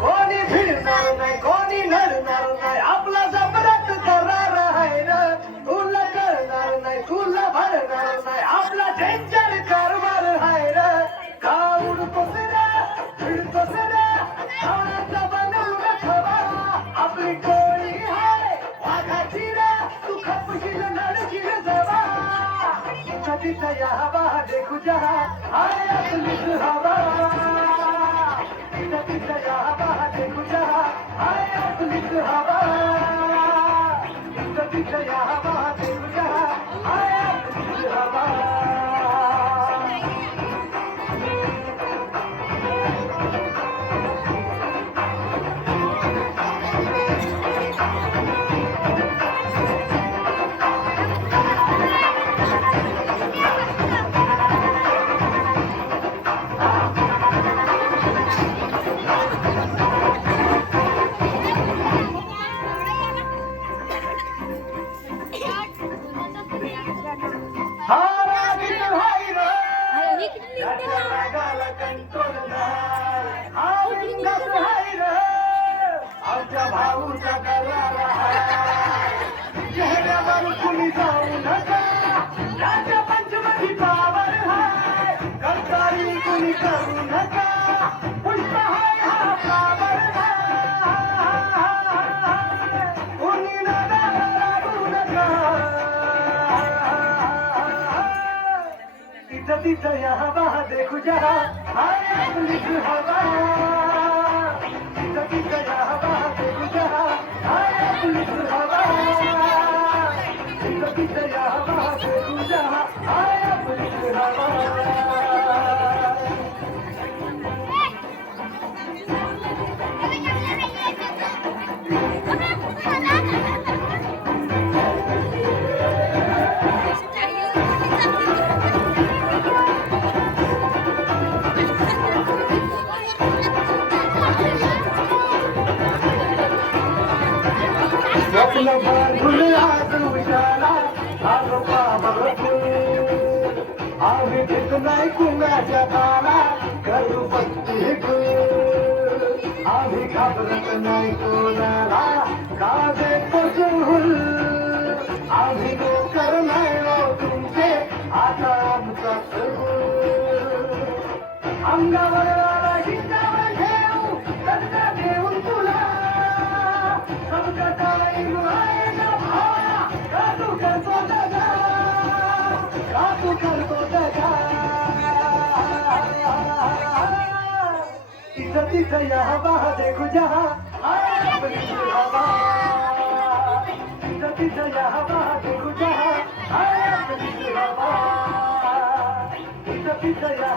कोणी भिडणार नाही कोणी लढणार नाही आपला जबरत करार आहे र तुला कळणार नाही तुला भरणार नाही आपला डेंजर कारभार आहे र का उडतोस रे भिडतोस रे खाण्याचा बनवून खवा आपली टोळी आहे वाघाची रे तू खपशील लढशील जवा कधीचा या हवा देखू जहा आहे आपलीच हवा आमच्या भाऊचा करार चेहऱ्यावर कुणी जाऊ नका राजा पंचमधी पावर हाय कंटाळी कुणी करू नका पुष्प हाय हा पावर हाय कुणी लागू नका तिथं तिथं या हवा देखू जहा हाय आपलीच हवा तिथं तिथं या हवा देखू जहा हाय आपलीच हवा तिथं तिथं या हवा देखू जहा हाय आपलीच हवा स्वप्न बांधून आज उजाला आलो बाबरपूर आम्ही घेत नाही कुणाच्या बाला करू बत्ती दूर आम्ही घाबरत नाही कोणाला का देतो सोडून आम्ही नोकर नाही हो तुमचे आता आमचा सहूर अंगावर आला हिंगावर घेऊ कटका देऊन तुला तिथं या हवा देखू जहा हाय आपलीच हवा तिथं या हवा देखू जहा हाय आपलीच हवा तिथं या